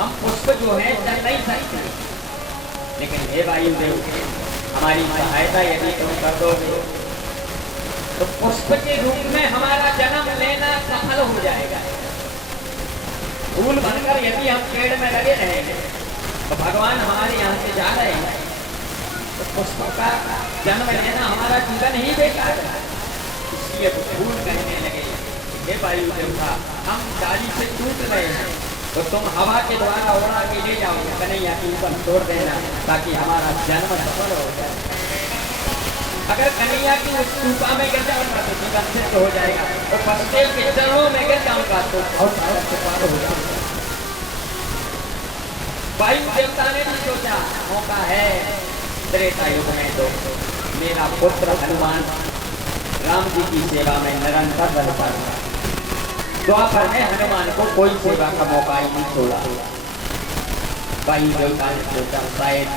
हम पुष्प जो है चल नहीं सकते, लेकिन हे वायुदेव हमारी सहायता यदि तुम कर दोगे तो पुष्प के रूप में हमारा जन्म लेना सफल हो जाएगा। फूल बनकर यदि हम पेड़ में लगे रहेंगे तो भगवान हमारे यहाँ से जा रहे हैं तो पुष्प का जन्म लेना हमारा जीवन ही बेकार है। इसलिए फूल कहने लगे हे वायुदेवता हम डाली से टूट रहे हैं तो तुम हवा के द्वारा उड़ा के ले जाओ, कन्हैया के ऊपर छोड़ देना ताकि हमारा जन्म सफल हो जाए। अगर कन्हैया की उस स्तूपा में गिर जाऊंगा तो जीवन सिद्ध हो जाएगा, और बसदेव के चरणों में गिर जाऊंगा तो बहुत सारा सफल हो जाएगा। वायु देवता ने भी सोचा मौका है त्रेता युग में तो मेरा पुत्र हनुमान राम जी की सेवा में निरंतर रह पाएगा। द्वापर में हनुमान को कोई सेवा का मौका ही नहीं छोड़ा। वायु देवता ने सोचा शायद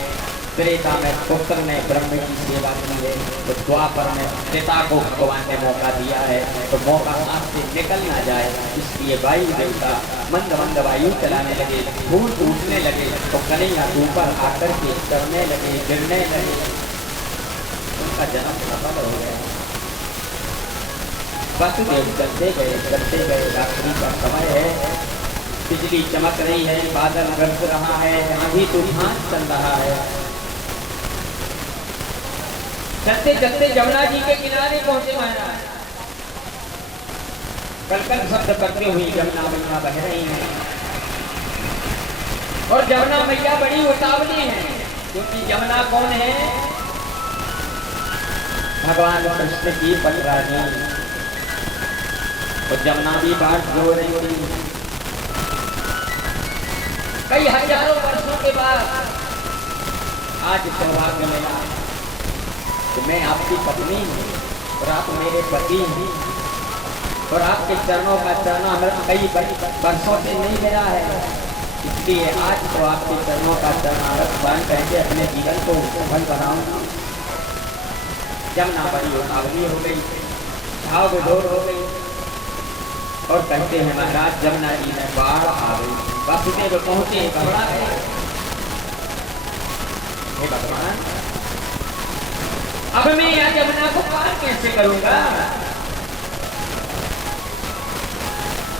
त्रेता में पुत्र ने ब्रह्म की सेवा की है तो द्वापर में पिता को भगवान ने मौका दिया है तो मौका हाथ से निकल ना जाए, इसलिए वायु देवता मंद मंद वायु चलाने लगे, फूल टूटने लगे तो कन्हैया ऊपर आकर के चढ़ने लगे, गिरने लगे, उनका जन्म सफल हो गया। वसुदेव चलते गए, रात्रि का समय है, बिजली चमक रही है, बादल गरज रहा है, आंधी तूफान चल रहा है। चलते चलते जमुना जी के किनारे पहुंचे महाराज। कलकल शब्द करते हुई जमुना मैया बह रही हैं और जमुना मैया बड़ी उतावली है, क्योंकि जमुना कौन है? भगवान कृष्ण की पटरानी। तो जमुना भी बात रो रही थी। कई हजारों वर्षों के बाद आज सौभाग्य मिला कि मैं आपकी पत्नी हूँ और आप मेरे पति हैं, और आपके चरणों का चरणामृत कई वर्षों से नहीं मिला है, इसलिए आज तो आपके चरणों का चरणामृत पान करके अपने जीवन को सफल बनाऊंगा। जमुना बड़ी उतावली हो गई, छाव विदोर हो गई और कहते हैं महाराज जमुना जी में बाढ़ आ गई। वसुदेव पहुंचे, घबरा गए, हे भगवान अब मैं यह जमुना को पार कैसे करूंगा?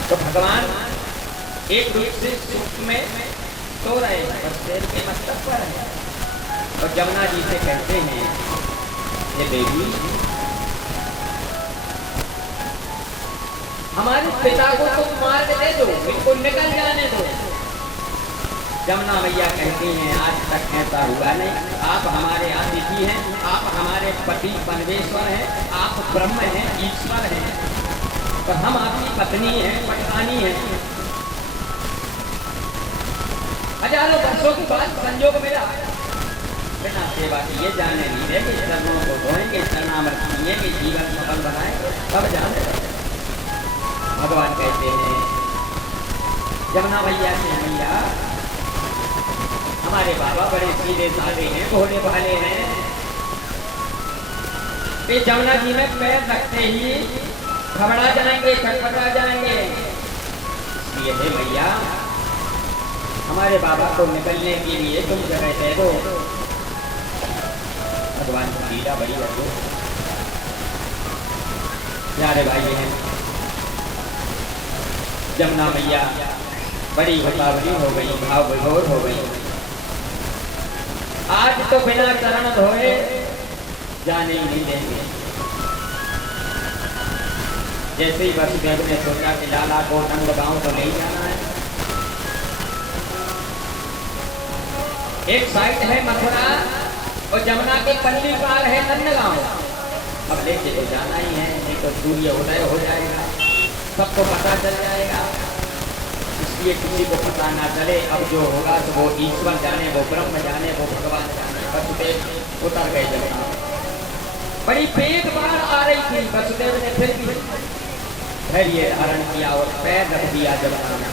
तो भगवान एक रूप से सुख में सो रहे हैं, बसदेव के मस्तक पर है, और जमुना जी से कहते हैं ये देवी हमारे पिता को तुम मार दे दो, इनको निकल जाने दो। जमुना मैया कहती हैं आज तक ऐसा हुआ नहीं, आप हमारे अतिथि हैं, आप हमारे पति परमेश्वर हैं, आप ब्रह्म हैं, ईश्वर हैं, तो हम आपकी पत्नी हैं, पटरानी हैं। हजारों वर्षों के बाद संयोग मिला, बिना सेवा किए जाने नहीं देंगे, चरणों को धोएंगे, चरणामृत पिएंगे, जीवन सफल बनाएंगे, सब जाने। भगवान कहते हैं जमुना मैया से मैया हमारे बाबा बड़े सीधे साधे हैं, भोले भाले हैं, ये जमुना जी में पैर रखते ही घबरा जाएंगे, छटपटा जाएंगे, इसलिए हे मैया हमारे बाबा को निकलने के लिए तुम जगह दे दो। भगवान की लीला बड़ी अद्भुत। प्यारे भाई हैं, जमुना मैया बड़ी उतावली हो गई, भाव विभोर हो गई। आज तो बिना चरण धोए जाने ही नहीं देंगे। जैसे ही वसुदेव ने सोचा कि लाला को नंदगांव तो नहीं जाना है, एक साइड है मथुरा और जमुना के पल्ली पार है नंदगांव। अब लेके तो जाना ही है, नहीं तो सूर्य उदय हो जाएगा, सबको पता चल जाएगा, इसलिए किसी को पता ना चले। अब जो होगा तो वो ईश्वर जाने, वो ब्रह्म जाने, वो भगवान जाने। वसुदेव उतर गए जमुना। बड़ी तेज बाढ़ आ रही थी, वसुदेव ने फिर भी धैर्य धारण किया और पैर रख दिया जमुना में।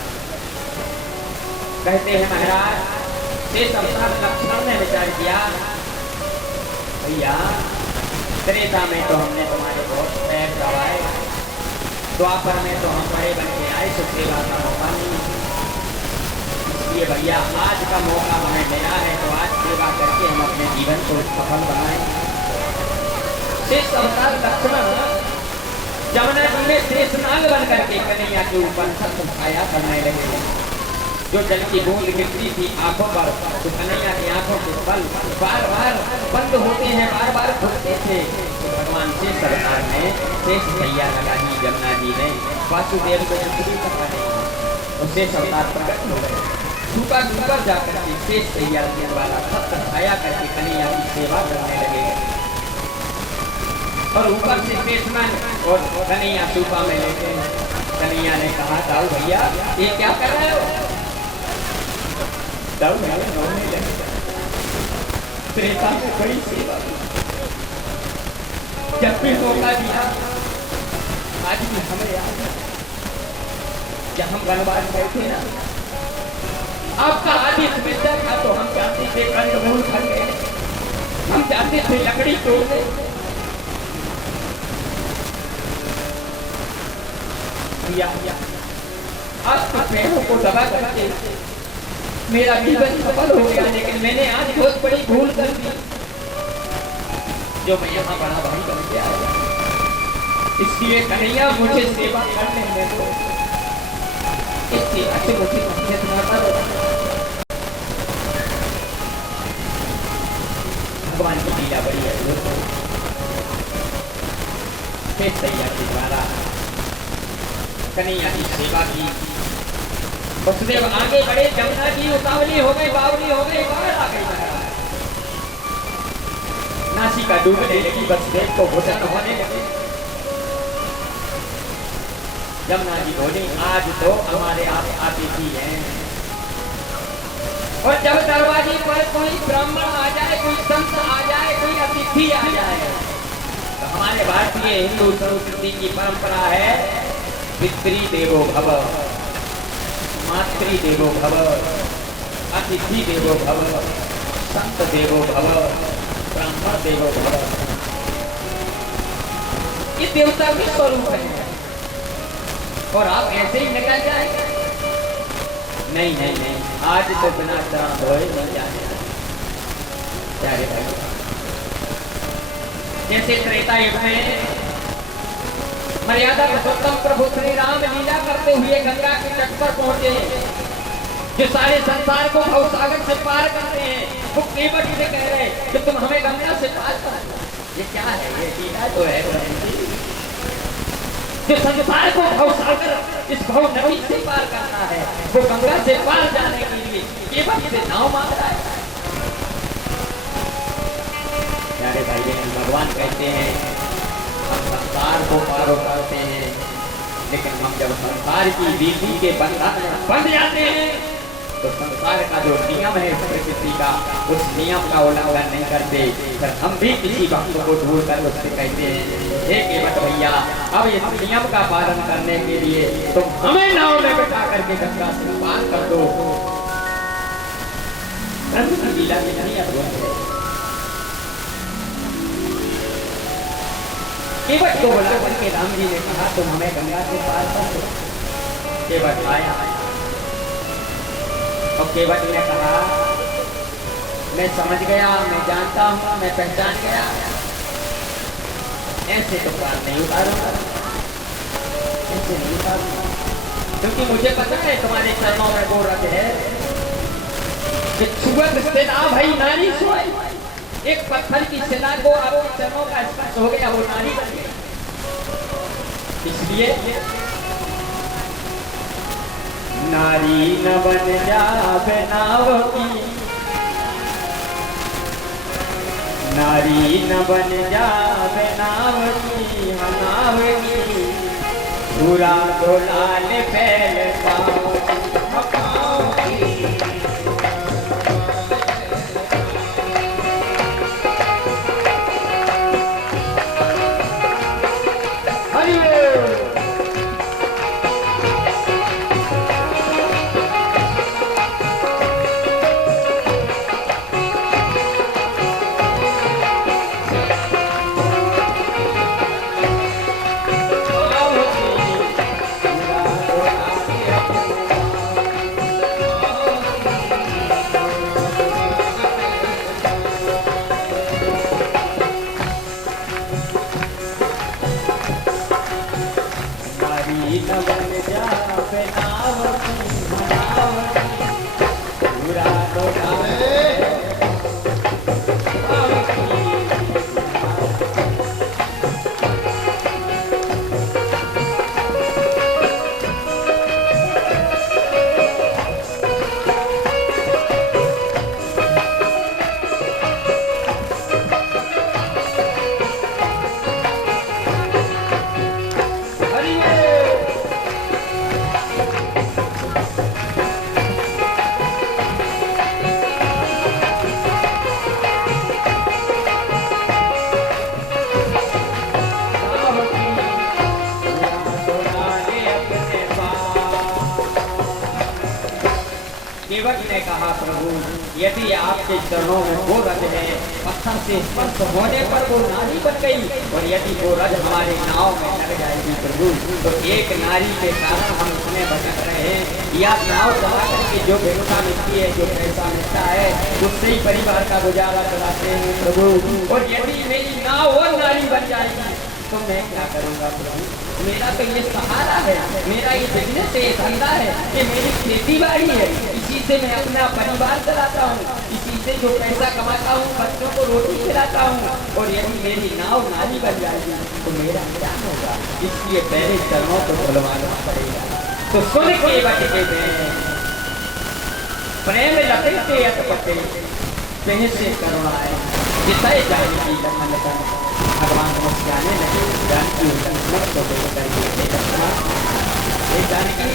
कहते हैं महाराज शेष अवतार लक्ष्मण ने विचार किया, भैया त्रेता में तो हमने तुम्हारे बहुत पैर दबाए, द्वापर में तो हम बड़े बन के आए, सुख सेवा का मौका नहीं, इसलिए भैया आज का मौका हमें मिला है तो आज सेवा करके हम अपने जीवन को सफल बनाएं। शेष अवतार लक्ष्मण जमुना जी में शेषनाग बन करके कन्हैया के ऊपर सत्य छाया करने लगे। जो जल की बूंद गिरती थी आंखों पर तो कन्हैया की आंखों के पल बार बार बंद होते हैं, बार बार खुलते थे। तो भगवान शेष अवतार ने शेष भैया लगा दी जमुना जी ने वासुदेव को शुरू करवा दी और शेष अवतार प्रकट हो गए। ऊपर ऊपर जाकर के शेष भैया के द्वारा सत्य छाया करके कन्हैया की सेवा करने लगे और ऊपर से शेषनाग और कन्हैया सूपा में लेके कन्हैया ने कहा दाऊ भैया ये क्या कर रहे हो? दाऊ भैया रोने लगे। त्रेता में बड़ी सेवा जब भी मौका दिया आज भी हमें याद है जब हम वनवास गए थे ना, आपका आदेश मिलता था तो हम जाते थे कंदमूल खाने, हम जाते थे लकड़ी तोड़ने। आज तो पैरों को दबा करके मेरा जीवन सफल हो गया, लेकिन मैंने आज बहुत बड़ी भूल कर दी जो मैं यहाँ बड़ा भाई बन के आया। इसलिए कन्हैया मुझे सेवा करने में तो इसकी अच्छी मुझे भगवान की लीला बड़ी है। तैयार के द्वारा कन्हैया की सेवा की। वसुदेव आगे बढ़े, जमुना जी उतावली हो गई, बावली हो गई, बाढ़ आ गई। नासिका डूबने लगी, वसुदेव को घुटन होने लगे। जमुना जी बोली आज तो हमारे आप अतिथि हैं और जब दरवाजे पर कोई ब्राह्मण आ जाए, कोई संत आ जाए, कोई अतिथि आ जाए तो हमारे भारतीय हिंदू संस्कृति की परंपरा है पितृ देवो भव, मातृ देवो भव, अतिथि देवो भव, संत देवो भव, ब्राह्मण देवो भव। ये देवता के स्वरूप है और आप ऐसे ही निकल जाएंगे? नहीं नहीं नहीं, आज तो बिना चरण धोए नहीं जाने। प्यारे भाई, जैसे त्रेता युग में मर्यादा पुरुषोत्तम प्रभु श्री राम लीला करते हुए गंगा के तट पर पहुंचे, जो सारे संसार को भवसागर से पार करते हैं, वो केवट से कह रहे कि तुम हमें गंगा से पार कर। ये क्या है? ये लीला तो है जो संसार को भवसागर इस भव नदी से पार करना है, वो गंगा से पार जाने के लिए केवट से नाव मांग रहा है। प्यारे भाई बहन, भगवान कहते हैं हम संसार को पार करते हैं, लेकिन हम जब संसार की विधि के बंधन में बंध जाते हैं तो संसार का जो नियम है प्रकृति का, उस नियम का उल्लंघन नहीं करते। फिर हम भी किसी भक्त को ढूंढ कर उससे कहते हैं हे केवट भैया, अब इस नियम का पालन करने के लिए तुम हमें नाव में बैठा करके गंगा से पार कर दो। प्रभु की लीला कितनी अद्भुत है। केवट को बुला करके राम जी ने कहा तुम हमें गंगा से पार कर दो। केवट आया और केवट ने कहा मैं समझ गया, मैं जानता हूँ, मैं पहचान गया, ऐसे तो पार नहीं उतारूंगा, ऐसे नहीं उतारूंगा, क्योंकि मुझे पता है तुम्हारे चरणों में वो रज है कि छुअत से ना भाई नारी सोए। एक पत्थर की शिला को आपके चरणों का स्पर्श हो गया, वो नारी बन गई। इसलिए नारी न बन जावे नाव की, नारी न बन जावे नाव की, नाव की पूरा गुलाल फैल पाओ। केवट ने कहा प्रभु यदि आपके चरणों में वो रज है पत्थर से स्पर्श होने पर वो नारी बन गई और यदि वो रज हमारे नाव में लग जाएगी प्रभु तो एक नारी के कारण हम उसमें भटक रहे हैं या नाव चला करके जो व्यवस्था मिलती है जो पैसा मिलता है उससे ही परिवार का गुजारा चलाते हैं प्रभु। और यदि मेरी नाव और नारी बन जाएगी तो मैं क्या करूँगा प्रभु। मेरा तो ये सहारा है, मेरा ये बिजनेस है, धंधा है, ये मेरी खेती बाड़ी है, इसी से मैं अपना परिवार चलाता हूँ, इसी से जो पैसा कमाता हूँ बच्चों को रोटी खिलाता हूँ। और यदि मेरी नाव नारी बन जाएगी तो मेरा क्या होगा। इसलिए पहले चरणों को धुलवाना पड़ेगा। तो सुन के बचते प्रेम लपेटे अटपटे कहीं से करुणाए जिसे जाएगी लखन लखन भगवान समझाने लगे जानकी को जानकी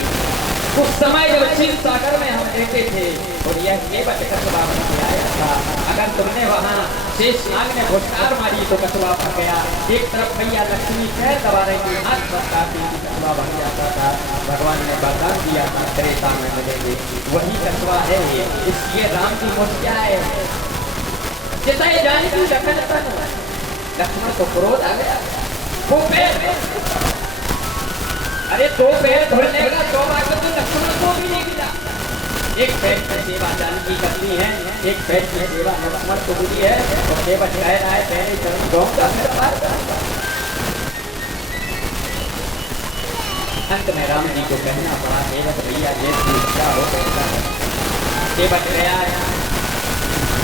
उस समय जब क्षीर सागर में हम रहते थे और यह केवट कछुआ बन के आया था। अगर तुमने वहाँ शेष नाग ने घुसकार मारी तो कछुआ बन गया। एक तरफ भैया लक्ष्मी पैर दबा रही थी हाथ पटकाती थी कछुआ बन जाता था। भगवान ने वरदान दिया था त्रेता में मिलेंगे वही कछुआ है ये। इसलिए राम की मुस्काए जैसा ये जानकी लक्ष्मण को क्रोध आ गया। वो पैर अरे दो पैर धुलने का सौभाग्य तो लक्ष्मण को भी नहीं मिला। एक पैर की सेवा जानकी करती है एक पैर की सेवा लक्ष्मण को मिली है और सेवा कह रहा है पहले चरण दूंगा फिर पार करूंगा। अंत में राम जी को कहना पड़ा सेवक भैया ये क्या हो गया। सेवक गया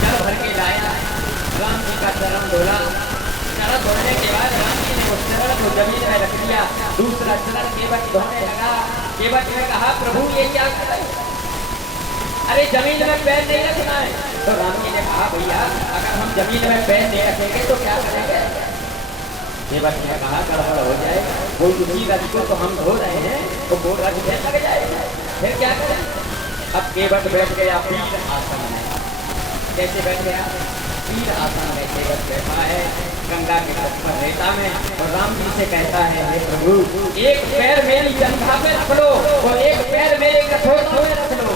जल भर के लाया राम जी का चरण धोला। चरण धोने के बाद राम जी ने उस चरण को जमीन में रख दिया। दूसरा चरण केवट धोने लगा। केवट ने कहा प्रभु ये क्या कर रहे हो। अरे जमीन में पैर नहीं रखना है। तो राम जी ने कहा भैया अगर हम जमीन में पैर नहीं रखेंगे तो क्या करेंगे। केवट ने कहा गड़बड़ हो जाएगा। कोई उसी रज को तो हम धो रहे हैं तो वो रज में लग जाएगा फिर क्या करें। अब केवट बैठ गया पीर आसन में। कैसे बैठ गया पीर आसन में केवट बैठा है गंगा के तट पर रेता में और राम जी से कहता है हे प्रभु एक पैर मेरी जंघा पे रख लो और एक पैर मेरे कठोर में रख लो।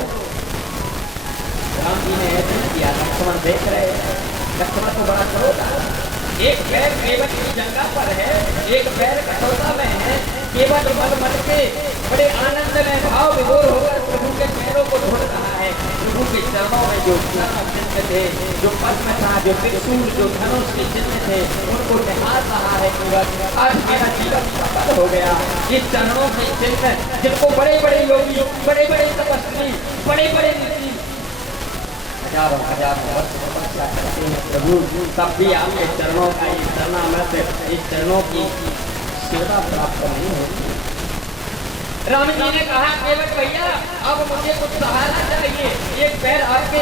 राम जी ने ऐसा किया। लक्ष्मण देख रहे हैं। लक्ष्मण को बड़ा क्रोध आया। एक पैर केवट की जंघा पर है एक पैर कठोरता में है। केवट मल मल के बड़े आनंद में भाव विभोर होकर प्रभु के पैरों को ढूंढ रहा है। प्रभु के चरणों में जो चिन्ह थे जो पद्म था जो त्रिशूल जो धनुष के चिन्ह थे उनको निहार रहा है। केवट आज मेरा जीवन सफल हो गया। इस चरणों के चिन्ह जिनको बड़े बड़े योगी बड़े बड़े तपस्वी बड़े बड़े ऋषि हजारों वर्ष तपस्या करते हैं प्रभु तब भी आपके चरणों का ये चरणामृत इस चरणों की सेवा प्राप्त नहीं होती। राम जी ने कहा केवट भैया अब मुझे कुछ सहारा चाहिए। एक पैर आपके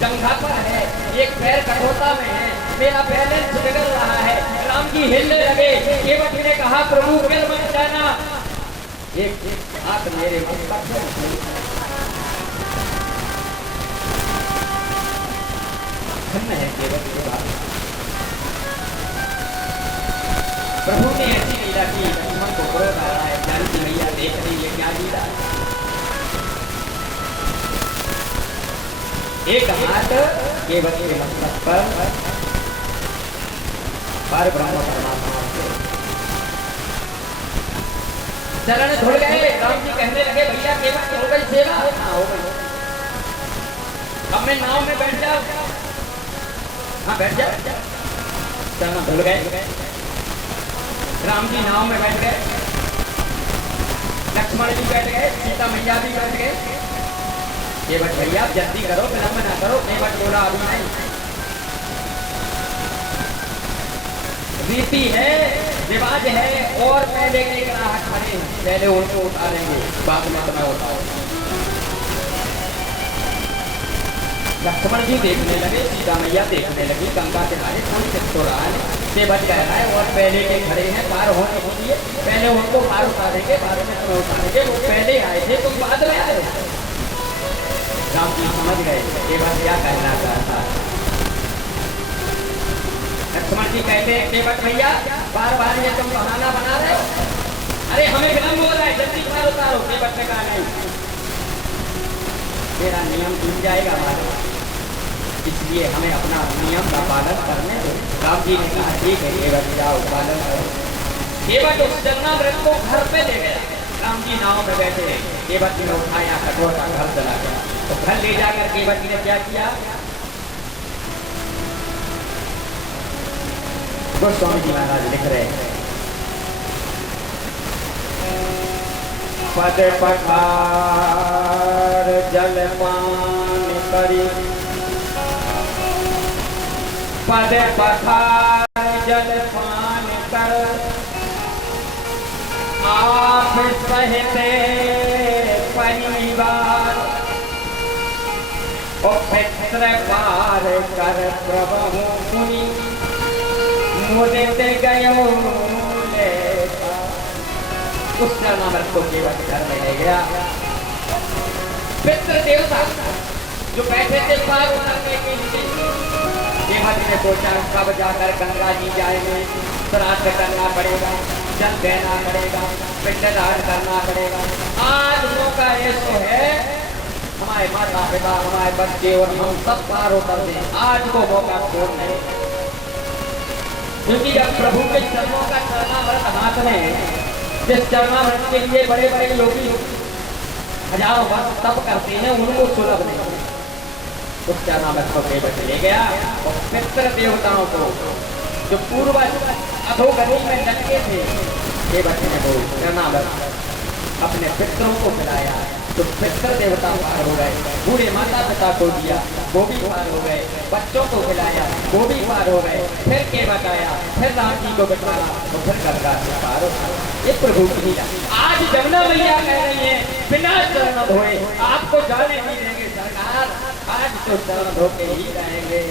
जंघा पर है एक पैर कठोरता में है मेरा बैलेंस बिगड़ रहा है। राम जी हिलने लगे। केवट ने कहा प्रभु फिर मत जाना। एक हाथ मेरे मस्तक पर है केवट के बाद प्रभु ने ऐसी लीला की लक्ष्मण को क्रोध आ रहा है। जानकी मैया देख रही है क्या लीला। एक हाथ केवट के मस्तक पर ब्रह्म परमात्मा चरण धुल गए। राम जी कहने लगे भैया केवट हो गई सेवा हो गई। अब मैं नाव में बैठ जाऊं। हाँ बैठ जाओ। चरण धुल गए। राम जी नाव में बैठ गए। लक्ष्मण जी बैठ गए। सीता मैया भी बैठ गए। केवट भैया जल्दी करो विलंब ना करो। केवट बोला अभी नहीं। रीति है रिवाज है और पहले के ग्राहक खड़े हैं पहले उनको उतारेंगे बाद में समय उठाओ। लक्ष्मण जी देखने लगे सीता मैया देखने लगी। गंगा किनारे कोई चित्त रहा है केवट कह रहा है और पहले के खड़े हैं पार होने के लिए पहले उनको पार उतारेंगे बाद में तुम्हें उतारेंगे। वो पहले आए थे तुम बाद में आए। राम जी समझ गए केवट क्या कहना चाहता है। लक्ष्मण जी कहते हैं केवट भैया बार बार ये तुम बहाना बना रहे हो। अरे हमें विलंब हो रहा है जल्दी पार उतारो। केवट ने कहा नहीं तेरा नियम टूट जाएगा हमारा, इसलिए हमें अपना नियम का पालन करने दो। राम जी ने कहा ठीक है केवट जाओ पालन करो। केवट उस चरणामृत को घर पे ले गया। राम जी नाव में बैठे, केवट ने उठाया कठोर का घर चला गया। तो घर ले जाकर केवट ने क्या किया, गोस्वामी जी महाराज लिख रहे हैं, पद पठार जल पान करी, पद पठार जल पान कर, आप सहिते परिवार, और पित्र पार कर प्रभु मुनि, मुदित गयो लेता। उस चरणामृत को केवट घर में ले गया। पितृ देवता जो बैठे थे पार उतरने के लिए, केवट ने सोचा कब जाकर गंगा जी जाएंगे, श्राद्ध करना पड़ेगा, जल देना पड़ेगा, पिंडदान करना पड़ेगा। आज मौका ऐसा है हमारे माता पिता, हमारे बच्चे और हम सब पार उतर दें, आज को मौका छोड़ नहीं। क्योंकि अब प्रभु के चरणों का चरणामृत हाथ में, जिस चरणामृत के लिए बड़े बड़े योगी हजारों वर्ष तप करते हैं, उनको सुलभ नहीं। उस चरणामृत को केवट ले गया और पितृ देवताओं को जो पूर्वज अधोगति में लटके थे, केवट ने वो चरणामृत अपने पितरों को खिलाया। तो पितृ देवता पार हो गए, बूढ़े माता पिता को दिया, वो भी पार हो गए, बच्चों को खिलाया, वो भी पार हो गए। फिर केवट आया, फिर राम जी को बिठाया, तो फिर गंगा से पार हो गया। ये प्रभु की लीला। आज जमुना मैया कह रही है बिना चरण धोए आपको जाने नहीं देंगे सरकार, आज तो चरण धो के ही जाएंगे।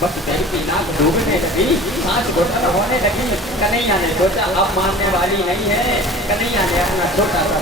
बस तेरी की नाक डूबने लगी, सांस घुटन होने लगी। कन्हैया ने सोचा अब मानने वाली नहीं है। कन्हैया ने अपना छोटा सा